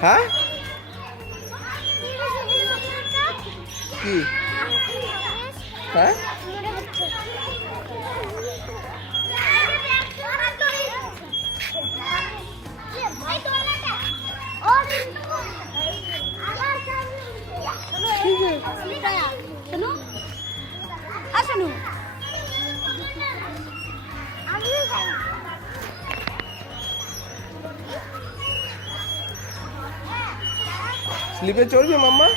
হ্যাঁ কি হ্যাঁ স্লিপে চড়বি মাম্মা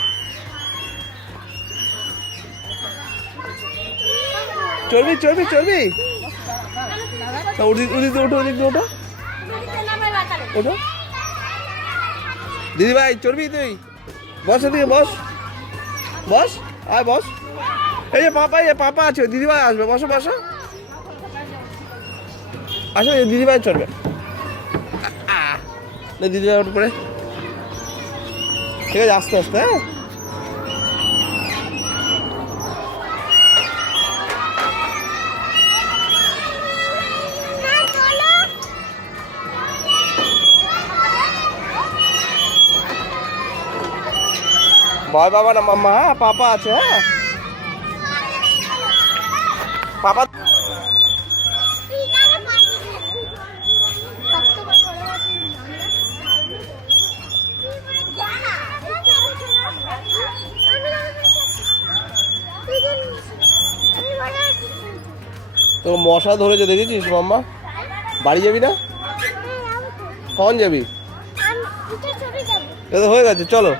চড়বি চড়বি চড়বি ওদিকে ওঠো ওদিকে ওঠো ওঠো দিদি ভাই চড়বি তুই বস এদিকে বস বস আয় বস এই যে পাপা আছে দিদি ভাই আসবে বসো বসো আসো দিদি ভাই চড়বে দিদি ভাই ওঠ করে ঠিক আছে আস্তে আস্তে হ্যাঁ ভয় পাবা না মাম্মা হ্যাঁ পাপা আছে হ্যাঁ পাপা তো মশা ধরেছে দেখেছিস মাম্মা বাড়ি যাবি না কখন যাবি এটা তো হয়ে গেছে চলো